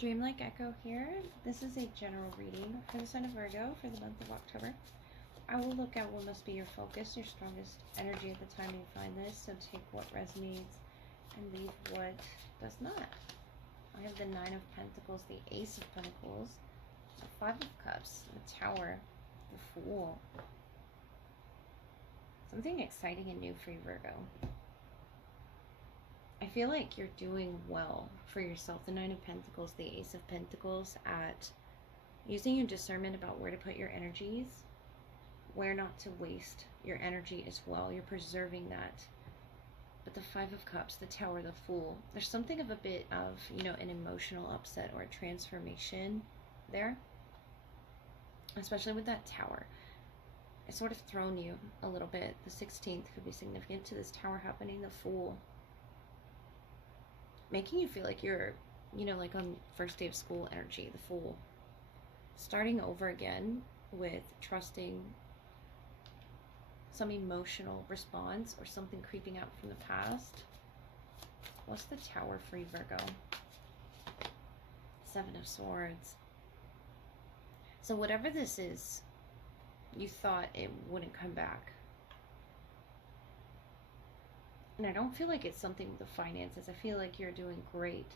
Dreamlike Echo here. This is a general reading for the sign of Virgo for the month of October. I will look at what must be your focus, your strongest energy at the time you find this. So take what resonates and leave what does not. I have the Nine of Pentacles, the Ace of Pentacles, the Five of Cups, the Tower, the Fool. Something exciting and new for you, Virgo. I feel like you're doing well for yourself. The Nine of Pentacles, the Ace of Pentacles, at using your discernment about where to put your energies, where not to waste your energy as well. You're preserving that. But the Five of Cups, the Tower, the Fool, there's something of a bit of, an emotional upset or a transformation there. Especially with that Tower. It's sort of thrown you a little bit. The 16th could be significant to this Tower happening. The Fool, making you feel like you're, like on first day of school energy, the Fool. Starting over again with trusting some emotional response or something creeping out from the past. What's the Tower for you, Virgo? Seven of Swords. So whatever this is, you thought it wouldn't come back. And I don't feel like it's something with the finances. I feel like you're doing great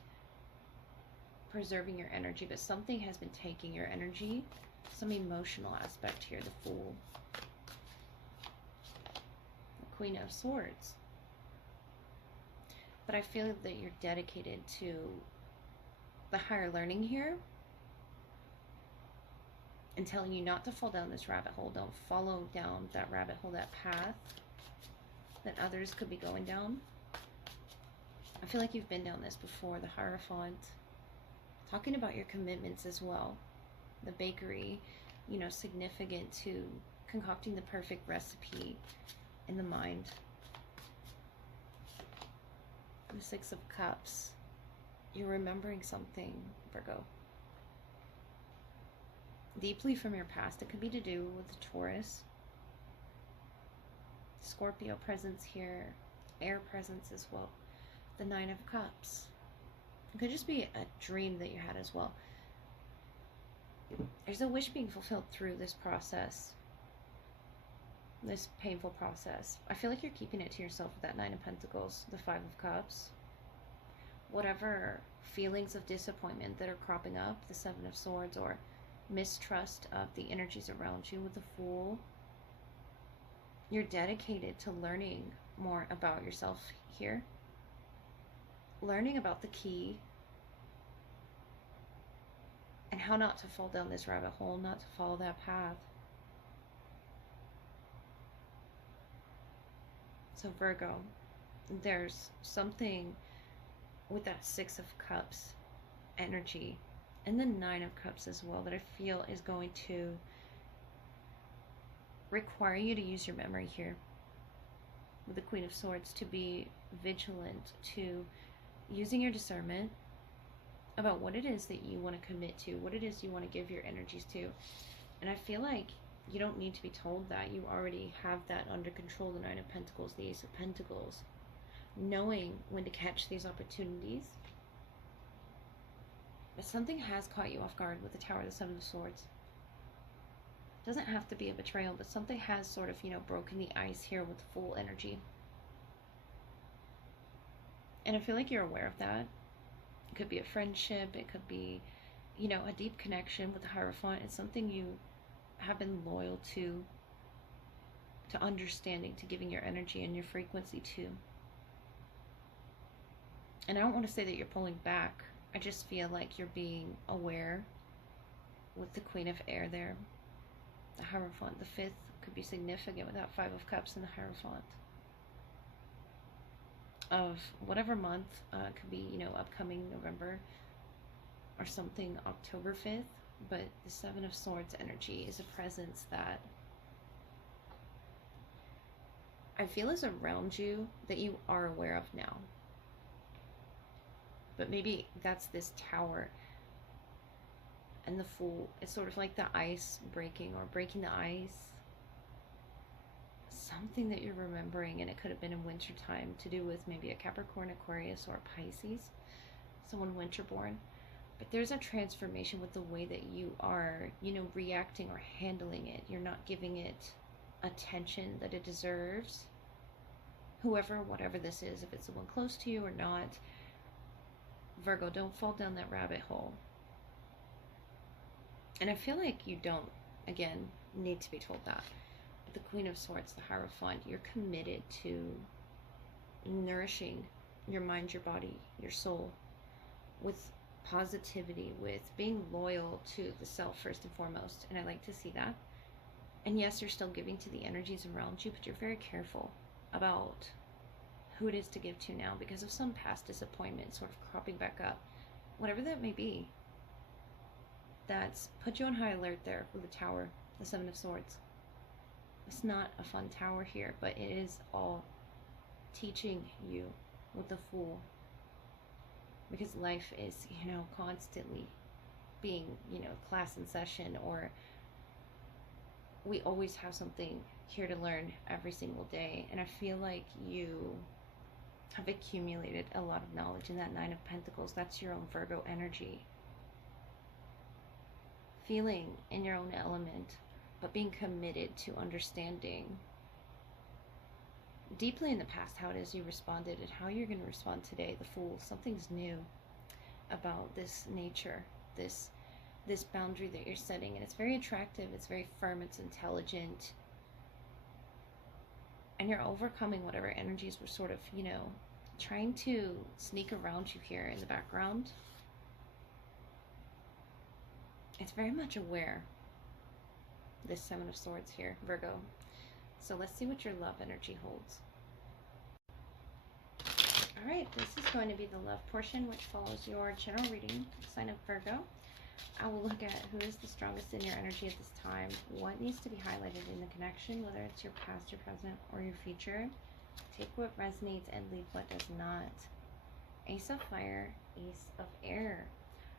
preserving your energy, but something has been taking your energy. Some emotional aspect here, the Fool. The Queen of Swords. But I feel that you're dedicated to the higher learning here and telling you not to fall down this rabbit hole. Don't follow down that rabbit hole, that path that others could be going down. I feel like you've been down this before. The Hierophant, talking about your commitments as well. The bakery, significant to concocting the perfect recipe in the mind. The Six of Cups, you're remembering something, Virgo, deeply from your past. It could be to do with the Taurus, Scorpio presence here, air presence as well. The Nine of Cups. It could just be a dream that you had as well. There's a wish being fulfilled through this process, this painful process. I feel like you're keeping it to yourself with that Nine of Pentacles, the Five of Cups. Whatever feelings of disappointment that are cropping up, the Seven of Swords, or mistrust of the energies around you with the Fool. You're dedicated to learning more about yourself here. Learning about the key and how not to fall down this rabbit hole, not to follow that path. So Virgo, there's something with that Six of Cups energy and the Nine of Cups as well that I feel is going to require you to use your memory here with the Queen of Swords, to be vigilant, to using your discernment about what it is that you want to commit to, what it is you want to give your energies to. And I feel like you don't need to be told that. You already have that under control. The Nine of Pentacles, the Ace of Pentacles, knowing when to catch these opportunities. But something has caught you off guard with the Tower, the Seven of Swords. Doesn't have to be a betrayal, but something has sort of, broken the ice here with the Full energy. And I feel like you're aware of that. It could be a friendship. It could be, a deep connection with the Hierophant. It's something you have been loyal to understanding, to giving your energy and your frequency to. And I don't want to say that you're pulling back. I just feel like you're being aware with the Queen of Air there. The Hierophant, the fifth, could be significant with that Five of Cups and the Hierophant. Of whatever month, could be, upcoming November or something, October 5th. But the Seven of Swords energy is a presence that I feel is around you that you are aware of now. But maybe that's this Tower. And the Fool is sort of like the ice breaking, or breaking the ice. Something that you're remembering, and it could have been in winter time, to do with maybe a Capricorn, Aquarius, or a Pisces. Someone winter born. But there's a transformation with the way that you are, reacting or handling it. You're not giving it attention that it deserves. Whoever, whatever this is, if it's someone close to you or not, Virgo, don't fall down that rabbit hole. And I feel like you don't, again, need to be told that. But the Queen of Swords, the Hierophant, you're committed to nourishing your mind, your body, your soul with positivity, with being loyal to the self first and foremost. And I like to see that. And yes, you're still giving to the energies around you, but you're very careful about who it is to give to now because of some past disappointment sort of cropping back up. Whatever that may be, that's put you on high alert there with the Tower, the Seven of Swords. It's not a fun tower here, but it is all teaching you with the Fool. Because life is, constantly being, class in session, or we always have something here to learn every single day. And I feel like you have accumulated a lot of knowledge in that Nine of Pentacles. That's your own Virgo energy. Feeling in your own element, but being committed to understanding deeply in the past how it is you responded and how you're going to respond today. The Fool. Something's new about this nature, this boundary that you're setting, and it's very attractive, it's very firm, it's intelligent, and you're overcoming whatever energies were sort of, trying to sneak around you here in the background. It's very much aware, this Seven of Swords here, Virgo. So let's see what your love energy holds. All right, this is going to be the love portion, which follows your general reading, sign of Virgo. I will look at who is the strongest in your energy at this time, what needs to be highlighted in the connection, whether it's your past, your present, or your future. Take what resonates and leave what does not. Ace of Fire, Ace of Air.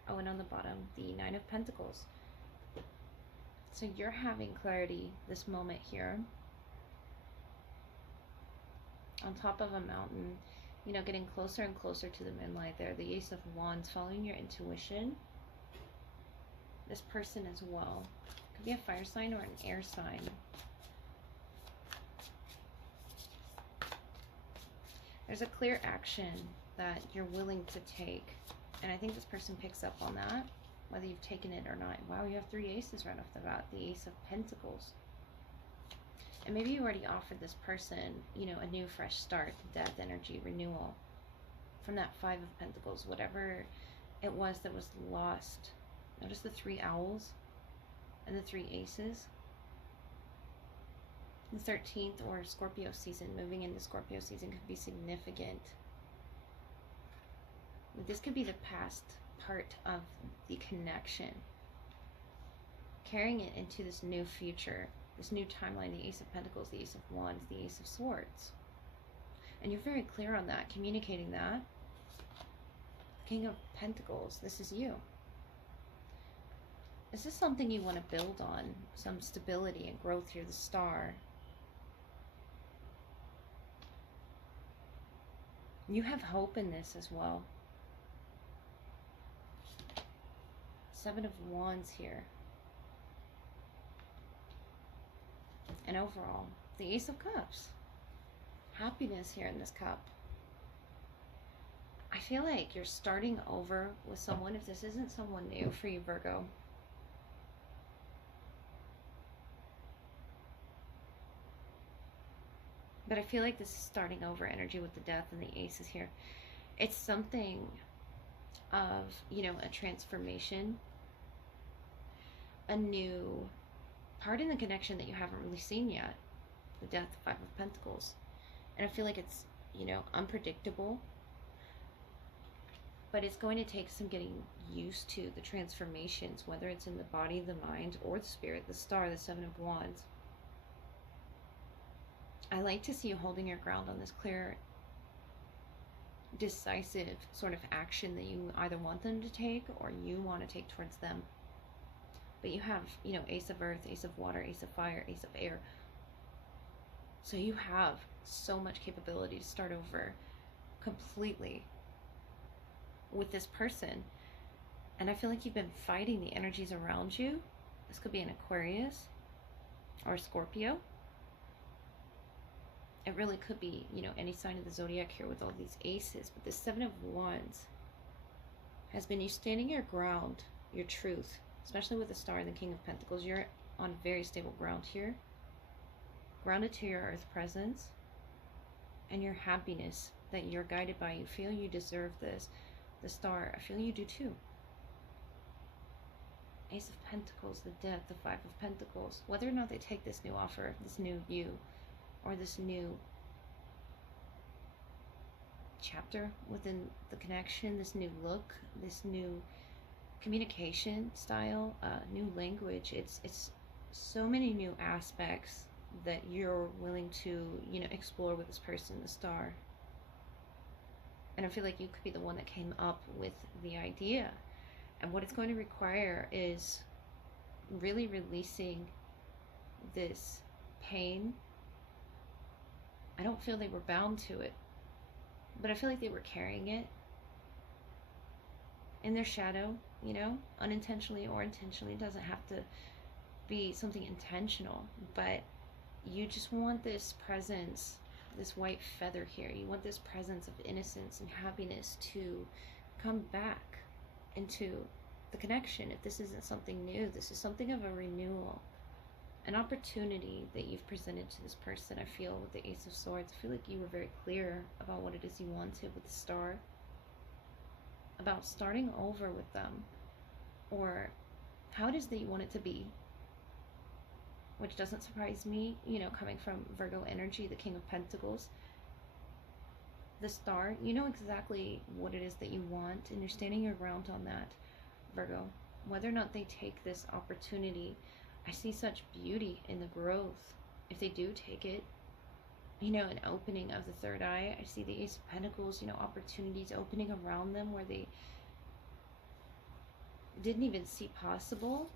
Oh, and on the bottom, the Nine of Pentacles. So you're having clarity this moment here. On top of a mountain, getting closer and closer to the moonlight there. The Ace of Wands, following your intuition. This person as well. Could be a fire sign or an air sign. There's a clear action that you're willing to take. And I think this person picks up on that, whether you've taken it or not. Wow, you have 3 aces right off the bat. The Ace of Pentacles. And maybe you already offered this person, a new fresh start, death energy, renewal. From that 5 of Pentacles, whatever it was that was lost. Notice the 3 owls and the 3 aces. The 13th or Scorpio season, moving into Scorpio season could be significant. This could be the past part of the connection. Carrying it into this new future, this new timeline, the Ace of Pentacles, the Ace of Wands, the Ace of Swords. And you're very clear on that, communicating that. King of Pentacles, this is you. This is something you want to build on, some stability and growth here, the Star. You have hope in this as well. 7 of Wands here. And overall, the Ace of Cups. Happiness here in this cup. I feel like you're starting over with someone, if this isn't someone new for you, Virgo. But I feel like this is starting over energy with the Death and the Aces here. It's something of, a transformation. A new part in the connection that you haven't really seen yet. The Death, 5 of Pentacles. And I feel like it's, unpredictable. But it's going to take some getting used to the transformations, whether it's in the body, the mind, or the spirit. The Star, the 7 of Wands. I like to see you holding your ground on this clear, decisive sort of action that you either want them to take or you want to take towards them. But you have, Ace of Earth, Ace of Water, Ace of Fire, Ace of Air. So you have so much capability to start over completely with this person. And I feel like you've been fighting the energies around you. This could be an Aquarius or Scorpio. It really could be, any sign of the zodiac here with all these aces. But the Seven of Wands has been you standing your ground, your truth, especially with the Star and the King of Pentacles. You're on very stable ground here, grounded to your earth presence and your happiness that you're guided by. You feel you deserve this. The Star, I feel you do too. Ace of Pentacles, the Death, the Five of Pentacles. Whether or not they take this new offer, this new you, or this new chapter within the connection, this new look, this new communication style, new language, it's so many new aspects that you're willing to, explore with this person, the Star. And I feel like you could be the one that came up with the idea. And what it's going to require is really releasing this pain. I don't feel they were bound to it, but I feel like they were carrying it in their shadow, unintentionally or intentionally. It doesn't have to be something intentional, but you just want this presence, this white feather here. You want this presence of innocence and happiness to come back into the connection. If this isn't something new, this is something of a renewal, an opportunity that you've presented to this person. I feel with the Ace of Swords, I feel like you were very clear about what it is you wanted with the Star, about starting over with them, or how it is that you want it to be, which doesn't surprise me, coming from Virgo energy, the King of Pentacles. The Star, you know exactly what it is that you want, and you're standing your ground on that, Virgo. Whether or not they take this opportunity, I see such beauty in the growth. If they do take it, an opening of the third eye. I see the Ace of Pentacles, opportunities opening around them where they didn't even see possible.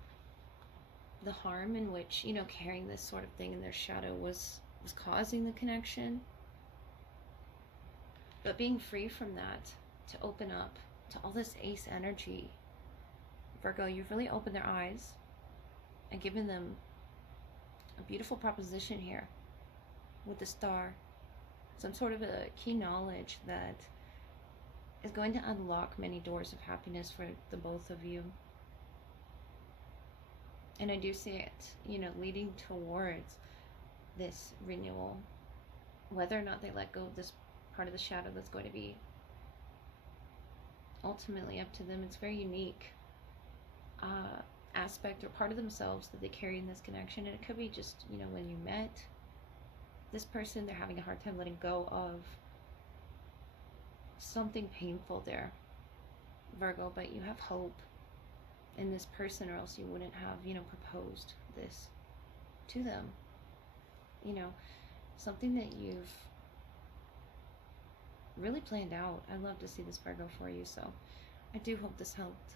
The harm in which, carrying this sort of thing in their shadow was causing the connection. But being free from that to open up to all this ace energy, Virgo, you've really opened their eyes and given them a beautiful proposition here with the Star. Some sort of a key knowledge that is going to unlock many doors of happiness for the both of you. And I do see it, leading towards this renewal. Whether or not they let go of this part of the shadow, that's going to be ultimately up to them. It's very unique aspect or part of themselves that they carry in this connection. And it could be just, when you met this person, they're having a hard time letting go of something painful there, Virgo, but you have hope in this person, or else you wouldn't have, proposed this to them. Something that you've really planned out. I love to see this, Virgo, for you. So I do hope this helped.